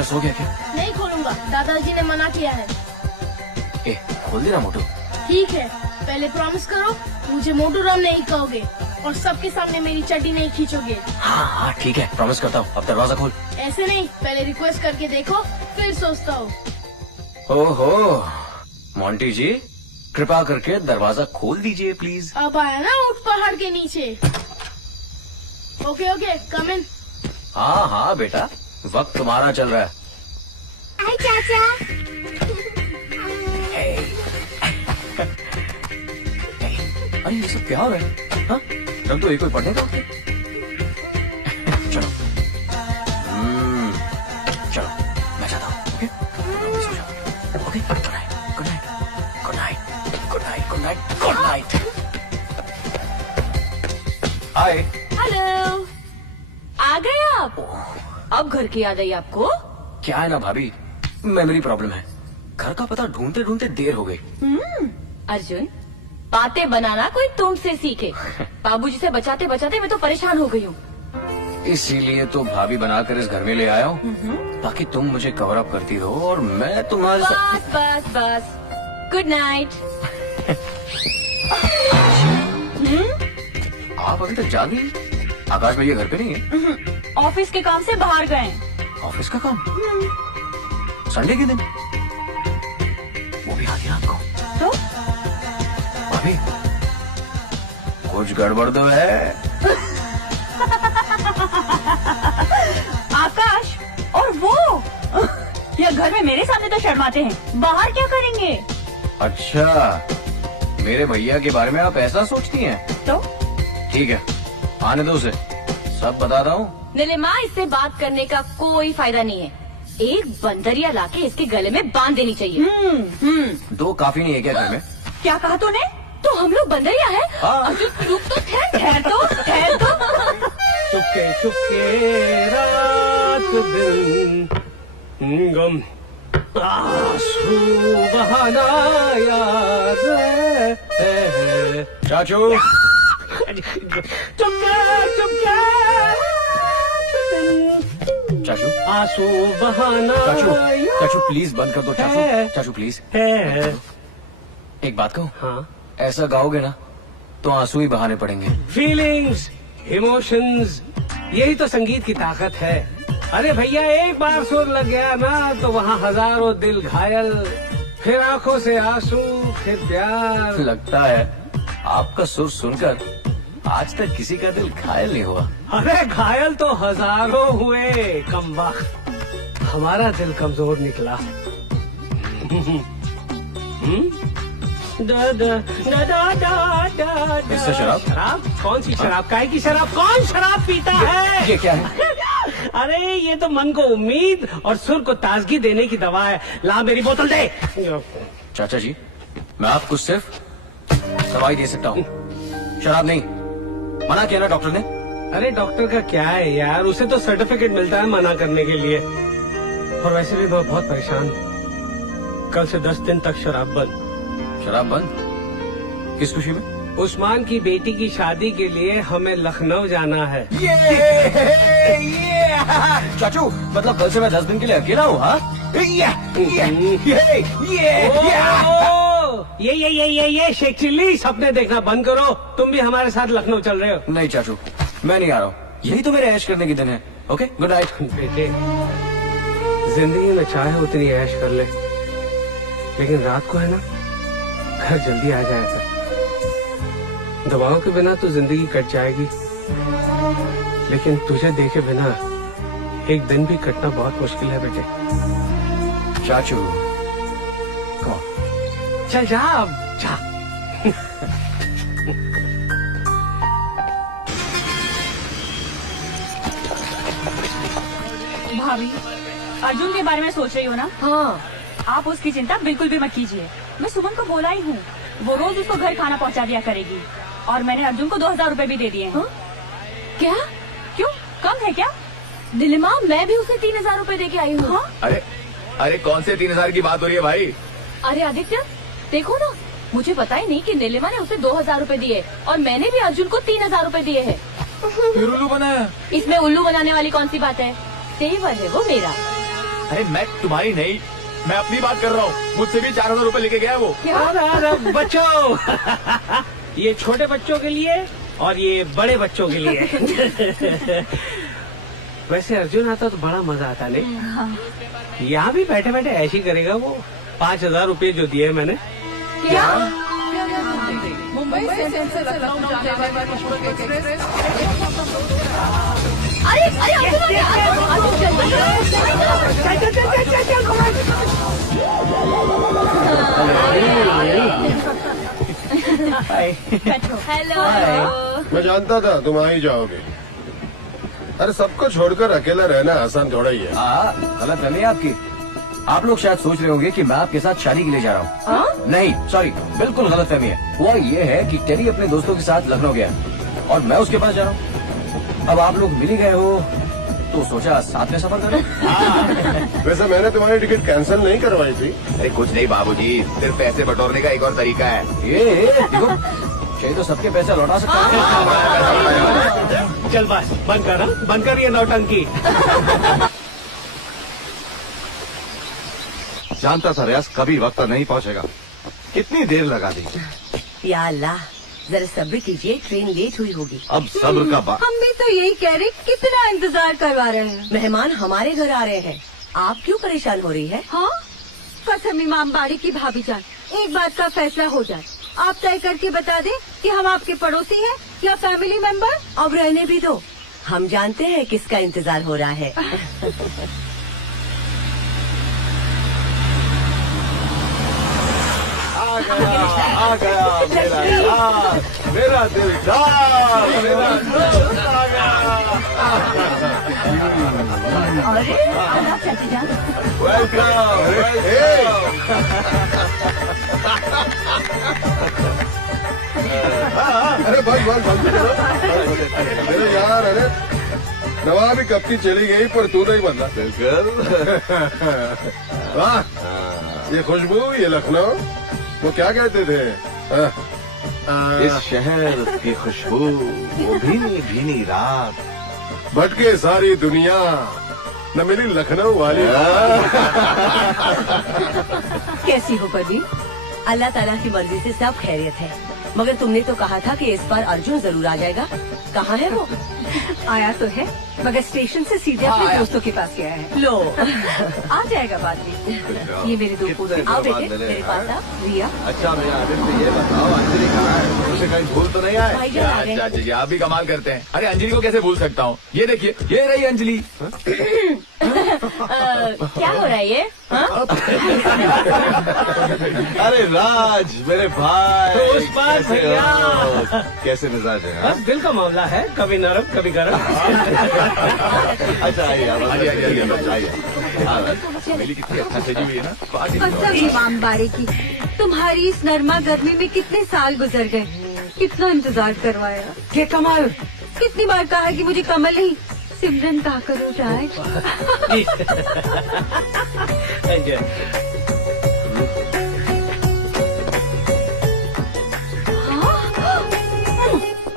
दरवाजा सो गया क्या? नहीं खोलूंगा, दादाजी ने मना किया है। ए, खोल देना मोटू। ठीक है, पहले प्रॉमिस करो मुझे मोटू राम नहीं कहोगे और सबके सामने मेरी चड्डी नहीं खींचोगे। हाँ हाँ ठीक है, प्रॉमिस करता हूँ। अब दरवाजा खोल। ऐसे नहीं, पहले रिक्वेस्ट करके देखो फिर सोचता हूँ। ओहो मोंटी जी, कृपा करके दरवाजा खोल दीजिए प्लीज। अब आया ना ऊंट पहाड़ के नीचे। ओके ओके, कम इन। हाँ हाँ बेटा, वक्त तुम्हारा चल रहा है। हाय चाचा। अरे ये सब क्या हो रहा है? हाँ? रख दो, एक कोई पढ़ने का होते। चलो चलो मैं जाता हूँ। ओके सो जाओ। Okay good night good night good night good night good night good night. Hi. Hello, आ गए आप? अब घर की याद आई आपको? क्या है ना भाभी, मेमोरी प्रॉब्लम है। घर का पता ढूंढते ढूंढते देर हो गई। अर्जुन, बातें बनाना कोई तुमसे सीखे। बाबूजी से बचाते बचाते मैं तो परेशान हो गई हूँ। इसीलिए तो भाभी बनाकर इस घर में ले आया हूँ, ताकि तुम मुझे कवर अप करती रहो और मैं तुम्हारे बस बस बस, गुड नाइट। आप अभी तक जाग रही हैं? आकाश भैया घर पे नहीं है? ऑफिस के काम से बाहर गए। ऑफिस का काम? संडे के दिन? वो भी आधी रात को? तो भाभी कुछ गड़बड़ तो है। आकाश और वो या घर में मेरे सामने तो शर्माते हैं, बाहर क्या करेंगे? अच्छा, मेरे भैया के बारे में आप ऐसा सोचती हैं? तो ठीक है, आने दो उसे, सब बताता हूँ। नीलिमा, इससे बात करने का कोई फायदा नहीं है। एक बंदरिया लाके इसके गले में बांध देनी चाहिए। दो काफी नहीं है क्या घर में? क्या कहा तूने? तो हम लोग बंदरिया है? हाँ। रुक तो, ठहर तो। चुपके चुपके रात दिन गम आंसू बहाना याद है। चाचू चुपके चुपके रात दिन चाचू आंसू बहाना चाचू प्लीज बंद कर दो। चाचू प्लीज है। एक बात कहूँ, हाँ, ऐसा गाओगे ना तो आंसू ही बहाने पड़ेंगे। फीलिंग्स, इमोशंस, यही तो संगीत की ताकत है। अरे भैया, एक बार सुर लग गया ना तो वहाँ हजारों दिल घायल, फिर आंखों से आंसू, फिर प्यार। लगता है आपका सुर सुनकर आज तक किसी का दिल घायल नहीं हुआ। अरे घायल तो हजारों हुए, कमबख्त हमारा दिल कमजोर निकला। इससे शराब? शराब? कौन सी शराब? काहे की शराब? कौन शराब पीता है? ये क्या है? अरे ये तो मन को उम्मीद और सुर को ताजगी देने की दवा है। ला मेरी बोतल दे। चाचा जी, मैं आपको सिर्फ दवाई दे सकता हूँ, शराब नहीं। मना किया ना डॉक्टर ने। अरे डॉक्टर का क्या है यार, उसे तो सर्टिफिकेट मिलता है मना करने के लिए। और वैसे भी मैं बहुत परेशान, कल से 10 दिन तक शराब बंद। शराब बंद? किस खुशी में? उस्मान की बेटी की शादी के लिए हमें लखनऊ जाना है। चाचू, मतलब कल से मैं 10 दिन के लिए अकेला हूँ? हाँ? ये शेख चिल्ली, सपने देखना बंद करो। तुम भी हमारे साथ लखनऊ चल रहे हो? नहीं चाचू, मैं नहीं आ रहा हूँ। यही तो मेरे ऐश करने की दिन है। Okay, good night. बेटे, जिंदगी में चाहे उतनी ऐश कर ले, लेकिन रात को है ना, घर जल्दी आ जाया कर। दवाओं के बिना तो जिंदगी कट जाएगी, लेकिन तुझे देखे बिना एक दिन भी कटना बहुत मुश्किल है बेटे। चाचू कौन? चल जा अब, जा। भाभी, अर्जुन के बारे में सोच रही हो ना? हाँ। आप उसकी चिंता बिल्कुल भी मत कीजिए। मैं सुमन को बोला ही हूँ, वो रोज उसको घर खाना पहुँचा दिया करेगी। और मैंने अर्जुन को 2000 रुपए भी दे दिए हैं। क्या? क्यों, कम है क्या? नीलिमा, मैं भी उसे 3000 रुपए दे के आई हूँ। हाँ? अरे कौन से 3000 की बात हो रही है भाई? अरे आदित्य, देखो ना, मुझे पता ही नहीं कि नीलिमा ने उसे 2000 रुपए दिए और मैंने भी अर्जुन को 3000 रुपए दिए हैं। फिर उल्लू बनाया? इसमें उल्लू बनाने वाली कौन सी बात है? तेवर है वो मेरा। अरे मैं तुम्हारी नहीं, मैं अपनी बात कर रहा हूँ। मुझसे भी 4000 रुपए लेके गया वो। अरे बच्चों, ये छोटे बच्चों के लिए और ये बड़े बच्चों के लिए। वैसे अर्जुन आता तो बड़ा मजा आता नहीं? यहाँ भी बैठे बैठे ऐसे ही करेगा वो। 5000 रुपए जो दिए मैंने। क्या? मुंबई से लखनऊ जाने वाली पुष्पक एक्सप्रेस। अरे हेलो। मैं जानता था तुम आ ही जाओगे। अरे सबको छोड़कर अकेला रहना आसान थोड़ा ही है। गलत फहमी है आपकी। आप लोग शायद सोच रहे होंगे कि मैं आपके साथ शादी के लिए जा रहा हूँ। नहीं, सॉरी, बिल्कुल गलत फहमी है। हुआ ये है कि टेरी अपने दोस्तों के साथ लखनऊ गया और मैं उसके पास जा रहा हूँ। अब आप लोग मिल ही गए हो तो सोचा साथ में सफर करें। वैसे मैंने तुम्हारी टिकट कैंसिल नहीं करवाई थी। अरे कुछ नहीं बाबूजी, सिर्फ पैसे बटोरने का एक और तरीका है। ये देखो, चाहिए तो सबके पैसे लौटा सकते हैं। चल बस बंद कर ये नौटंकी। जानता था रियाज कभी वक्त पर नहीं पहुंचेगा। कितनी देर लगा दी। या अल्लाह, जरा सब्र कीजिए, ट्रेन लेट हुई होगी। अब सब्र का बात। हम भी तो यही कह रहे, कितना इंतजार करवा रहे हैं। मेहमान हमारे घर आ रहे हैं, आप क्यों परेशान हो रही है? हाँ, कसम इमाम बाड़ी की भाभी जान, एक बात का फैसला हो जाए। आप तय करके बता दें कि हम आपके पड़ोसी हैं या फैमिली मेंबर। अब रहने भी दो, हम जानते हैं किसका इंतजार हो रहा है। आ गया मेरा यार, मेरा दिलदार, मेरा दोस्त आ गया। वेलकम, अरे बस करो। मेरे यार, अरे नवाबी कब की चली गई पर तू नहीं बदला। बिल्कुल। वाह, ये खुशबू, ये लखनऊ, वो क्या कहते थे? इस शहर की खुशबू, वो भीनी भीनी रात, भटके सारी दुनिया, न मिली लखनऊ वाली। कैसी हो परवीन? अल्लाह ताला की मर्जी से सब खैरियत है, मगर तुमने तो कहा था कि इस बार अर्जुन जरूर आ जाएगा। कहाँ है वो? आया तो है, मगर स्टेशन से सीधे अपने दोस्तों के पास गया है। लो, आ जाएगा बाद में। ये मेरे दो पोते। आओ बेटे, मेरे पास आओ। रिया, अच्छा मेरा आदित्य, ये बताओ अंजलि कहाँ है? उसे कहीं भूल तो नहीं आए? भाईजान आ गए। अच्छा जी, आप भी कमाल करते हैं। अरे अंजलि को कैसे भूल सकता हूँ? ये देखिए, ये रही अंजलि। क्या हो रहा है ये? हाँ? अरे राज, मेरे भाई, तो उस बात कैसे भैया। हो? कैसे मिजाज है? बस दिल का मामला है, कभी नरम कभी गरम। अच्छा आइए, आइए। अंजलि कितनी अच्छा सजी हुई है ना। पार्टी कसम इमाम बाड़ी की, तुम्हारी इस नरमा गर्मी में कितने साल गुजर गए, कितना इंतजार करवाया। ये कमाल। कितनी बार कहा कि मुझे कमल नहीं सिमरन कहा करो राज।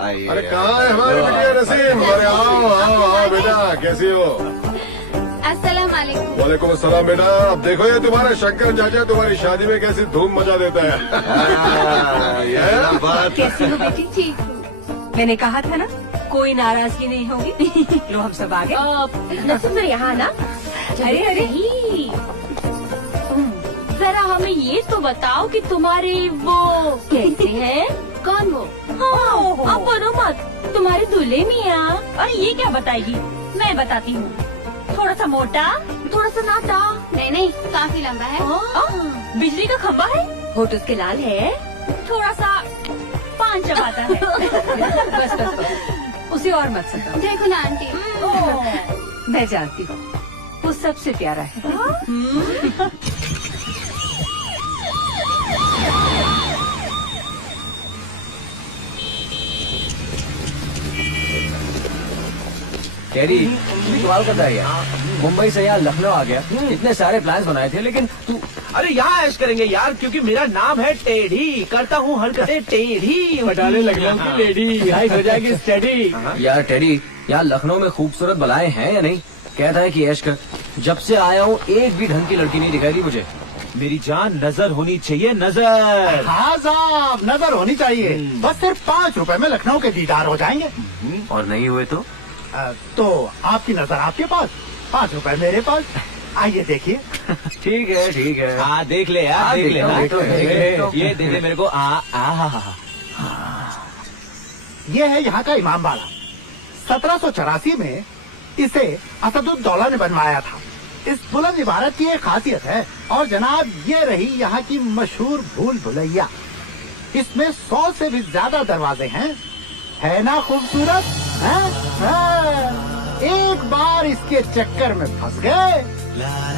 आइए। अरे कहाँ है हमारी बिटिया नसीम? अरे आओ बेटा, कैसी हो? अस्सलाम वालेकुम। वालेकुम अस्सलाम बेटा। अब देखो ये तुम्हारा शंकर चाचा तुम्हारी शादी में कैसी धूम मचा देता है। ये बात। कैसी हो बेटी? ठीक हूँ। मैंने कहा था ना, कोई नाराजगी नहीं होगी। लो हम सब आ गए। नसीम जरा यहाँ ना। अरे अरे, जरा हमें ये तो बताओ कि तुम्हारे वो कैसे हैं? कौन वो? हाँ, अब बोलो मत, तुम्हारे दूल्हे मियाँ। अरे ये क्या बताएगी, मैं बताती हूँ। थोड़ा सा मोटा, थोड़ा सा नाटा। नहीं, काफी लंबा है। बिजली का खंबा है, होठ उसके लाल है। थोड़ा सा पान चबाता है। बस, उसे और मत सताओ। देखो ना आंटी, मैं जानती हूँ, वो सबसे प्यारा है। टेरी, कमाल करता है यार। मुंबई से यहाँ लखनऊ आ गया, इतने सारे प्लान्स बनाए थे, लेकिन तू। अरे यहाँ ऐश करेंगे यार, क्योंकि मेरा नाम है टेढ़ी, करता हूँ हरकतें टेढ़ी। बटाने लखनऊ की लेडी, हाइट हो जाएगी स्टेडी। यार टेरी, यहाँ लखनऊ में खूबसूरत बलाएं हैं या नहीं? कहता है कि ऐश कर, जब से आया हूँ एक भी ढंग की लड़की नहीं दिखाई दी मुझे। मेरी जान, नजर होनी चाहिए, नजर। हाँ साहब, नजर होनी चाहिए। बस सिर्फ 5 रुपए में लखनऊ के दीदार हो जाएंगे। और नहीं हुए तो आपकी नजर आपके पास, 5 रुपए मेरे पास। आइए देखिए। ठीक है। हाँ देख ले यार, देख ले। ये दे दे मेरे को। ये है यहाँ का इमामबाड़ा। 1784 में इसे असदुद्दौला ने बनवाया था। इस बुलंद इमारत की एक खासियत है। और जनाब, ये रही यहाँ की मशहूर भूल भुलैया। इसमें 100 से भी ज्यादा दरवाजे हैं। है ना खूबसूरत? एक बार इसके चक्कर में फंस गए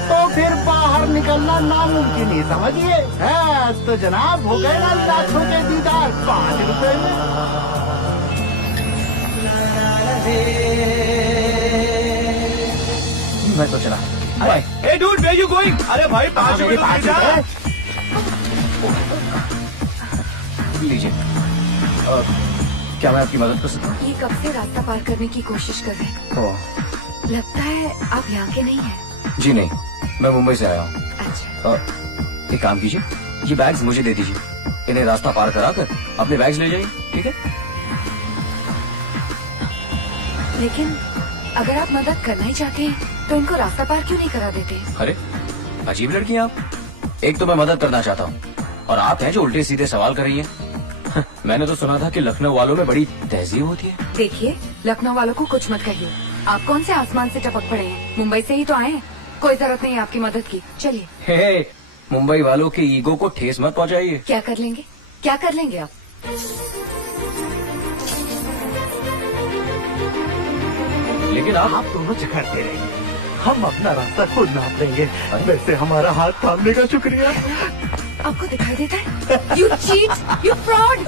तो फिर बाहर निकलना नामुमकिन ही समझिए। तो जनाब, हो गए ना लाखों के दीदार 5 रुपए में। मैं तो चला। Hey dude, where you going? अरे भाई 5 रुपए तो दे जा। लीजिए। क्या मैं आपकी मदद कर सकता हूँ? ये कब से रास्ता पार करने की कोशिश कर रहे हैं? लगता है आप यहाँ के नहीं हैं। जी नहीं, मैं मुंबई से आया हूँ। अच्छा। एक काम कीजिए, ये बैग्स मुझे दे दीजिए। इन्हें रास्ता पार कराकर अपने बैग्स ले जाइए, ठीक है? लेकिन अगर आप मदद करना ही चाहते हैं तो इनको रास्ता पार क्यों नहीं करा देते? अरे अजीब लड़की हैं आप। एक तो मैं मदद करना चाहता हूँ और आप हैं जो उल्टे सीधे सवाल कर रही हैं। मैंने तो सुना था कि लखनऊ वालों में बड़ी तहजीब होती है। देखिए, लखनऊ वालों को कुछ मत कहिए। आप कौन से आसमान से टपक पड़े हैं? मुंबई से ही तो आए हैं। कोई जरूरत नहीं है आपकी मदद की। चलिए। हे, मुंबई वालों के ईगो को ठेस मत पहुँचाइए। क्या कर लेंगे? क्या कर लेंगे आप? लेकिन आप दोनों झगड़ते रहिए, हम अपना रास्ता खुद नाप लेंगे। वैसे हमारा हाथ थामने का शुक्रिया। आपको दिखाई देता है? You cheat, you fraud.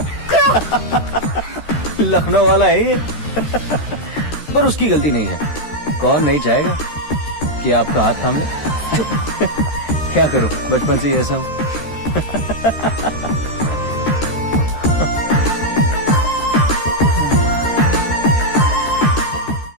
Lucknow वाला है ये। पर उसकी गलती नहीं है। कौन नहीं चाहेगा कि आपका हाथ थाम ले? क्या करूं, बचपन से ही ऐसा हूं।